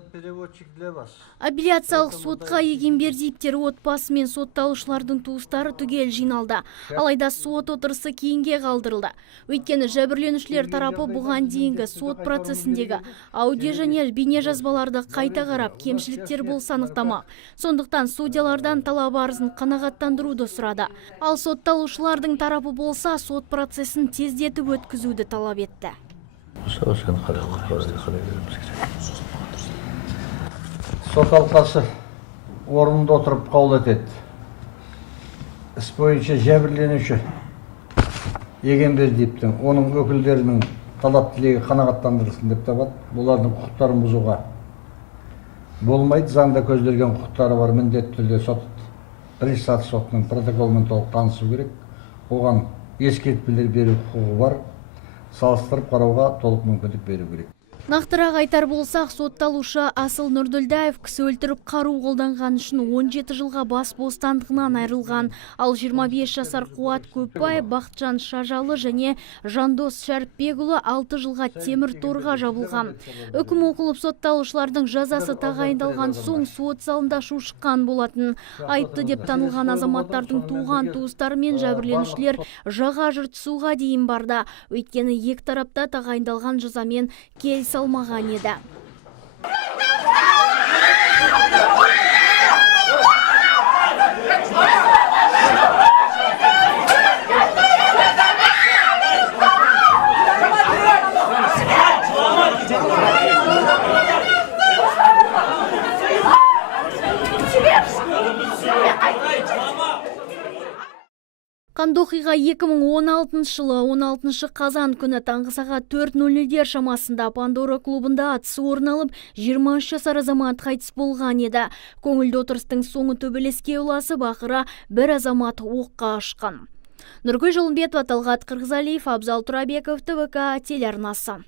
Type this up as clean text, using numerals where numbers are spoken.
переводчик для вас. Апелляциялық сотқа Егенбердиевтер отбасы мен сотталушылардың туыстары түгел жиналды. Алайда сот отырысы кейінге қалдырылды. Өйткені жәбірленушілер тарапы бұған дейінгі сот процесіндегі аудио және бейне жазбаларды қайта қарап, кемшіліктер болса анықтамақ. Сондықтан судьялардан талап арызын қанағаттандыруды сұрады. Ал сотталушылардың тарапы болса сот процесін тездетіп өткізуді талап етті. Сот алқасы орнында отырып қаулы етеді. Іс бойынша жәбірленуші Егенбердиевтің, оның өкілдерінің талап тілегі қанағаттандырылсын деп табады. Бұлардың құқықтарын бұзуға болмайды. Заңда көзделген құқықтары бар, міндетті түрде сот бірінші саты сотының протоколымен толық танысу керек. Оған ескертпелер беру құқығы бар. Салыстырып қарауға толық мүмкіндік беру керек. Нақтырақ айтар болсақ, сотталушы Асыл Нұрділдаев кісі өлтіріп қару қолданған үшін 17 жылға бас бостандығынан айырылған. Ал 25 жасар Қуат Көпбай, Бақытжан Шажалы және Жандос Шәріпбекұлы 6 жылға темір торға жабылған. Үкім оқылып сотталушылардың жазасы тағайындалған соң сот залында шу шыққан болатын. Айыпты деп танылған азаматтардың туған туыстары мен жәбірленушілер жаға жыртысуға дейін барды. Өйткені екі тарапта тағайындалған жазамен келісе алмаған еді. Қанды оқиға 2016 жылы 16 қазан күні таңғы сағат 4:00 шамасында Пандора клубында атыс орын алып, 23 жасар азамат қайтыс болған еді. Көңілді отырыстың соңы төбелеске ұласып, ақыры бір азамат оққа ұшқан. Нұргүл Жолымбетова, Талғат Қырғызалиев, Абзал Турабеков, ТВК телеарнасы.